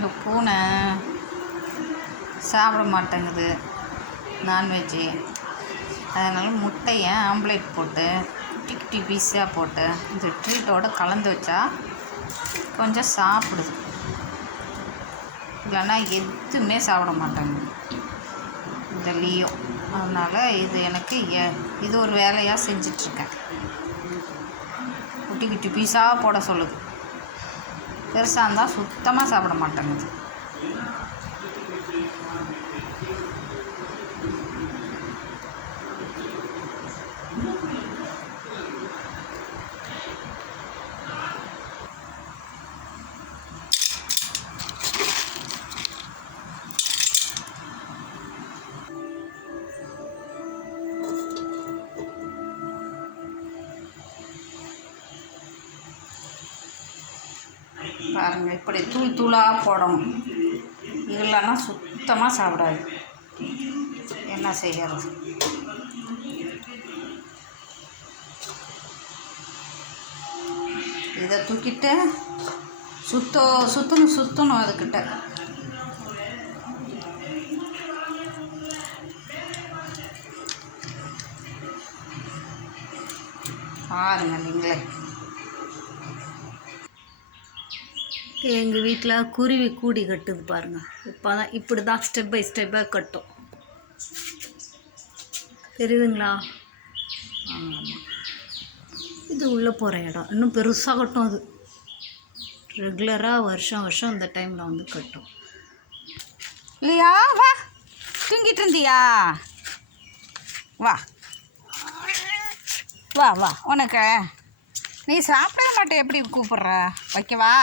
இந்த பூனை சாப்பிட மாட்டேங்குது நான்வெஜ்ஜு. அதனால் முட்டையை ஆம்லேட் போட்டு குட்டி குட்டி பீஸாக போட்டு இந்த ட்ரீட்டோடு கலந்து வச்சா கொஞ்சம் சாப்பிடுது. இல்லைன்னா எதுவுமே சாப்பிட மாட்டேங்குது இந்த லியோ. அதனால் இது எனக்கு இது ஒரு வேலையாக செஞ்சிட்ருக்கேன். குட்டி குட்டி பீஸாக போட சொல்லுது. பெருசாக இருந்தால் சுத்தமாக சாப்பிட மாட்டேங்குது. பாருங்கள், இப்படி தூள் தூளாக போடணும். இல்லைன்னா சுத்தமாக சாப்பிடாது. என்ன செய்கிறது? இதை தூக்கிட்டு சுற்றணும் அதுக்கிட்ட. பாருங்கள் நீங்களே. எங்கள் வீட்டில் குருவி கூடி கட்டுது பாருங்கள். இப்படி தான் ஸ்டெப் பை ஸ்டெப்பாக கட்டும். தெரியுதுங்களா? ஆமாம், இது உள்ளே போகிற இடம். இன்னும் பெருசாக கட்டும். அது ரெகுலராக வருஷம் இந்த டைமில் வந்து கட்டும். இல்லையா? வா, தூங்கிட்டு இருந்தியா? வா வா வா. உனக்கு நீ சாப்பிட மாட்டே, எப்படி கூப்பிட்ற? வைக்கவா?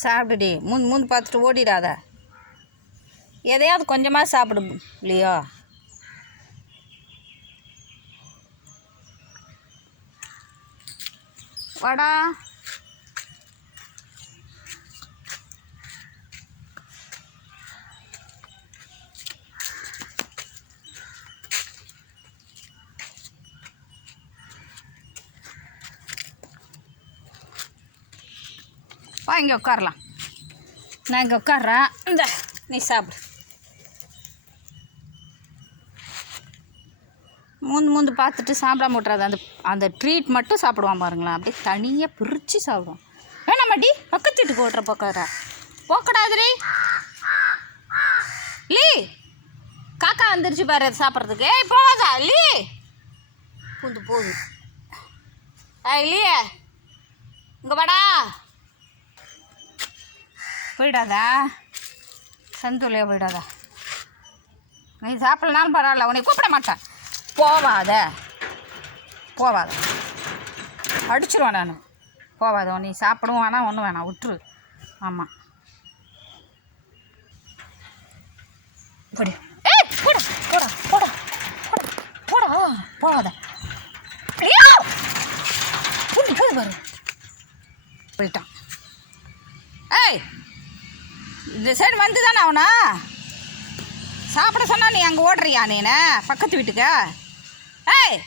சாப்பிடுடி. மூந்து பார்த்துட்டு ஓடிடாத. எதையாவது கொஞ்சமாக சாப்பிடு இல்லையோ. வாடா. வா, இங்கே உட்காரலாம். நான் இங்கே உட்கார்றேன். இந்த நீ சாப்பிடு. மூந்து பார்த்துட்டு சாப்பிடாம விட்றாது. அந்த ட்ரீட் மட்டும் சாப்பிடுவான் பாருங்களேன். அப்படியே தனியாக பிரித்து சாப்பிடுவான். வேணாமாட்டி, பக்கத்து வீட்டுக்கு ஓட்டுற பக்கம் போக்கடாதுரி. லீ, காக்கா வந்துருச்சு பாரு சாப்பிட்றதுக்கு. ஏய் போவாதா லீ? பூந்து போகுது. இல்லையே, இங்கே வாடா. போயிடாதா, சந்துலையே போயிடாதா. நீ சாப்பிட்லனாலும் பரவாயில்ல, உன்னை கூப்பிட மாட்டேன். போவாத அடிச்சிருவேன் நான். போவாத. நீ சாப்பிடவும் வேணாம், ஒன்றும் வேணாம், விட்டுரு. ஆமாம், போடி. ஏய் போட போடா போடா போடா போவாத. போது பாரு, போயிட்டான். ஏய், இந்த சைடு வந்து தானே அவனா சாப்பிட சொன்னா நீ அங்கே ஓடுறியா? நீன பக்கத்து வீட்டுக்கு. ஏய்,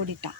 ஓடிட்டான்.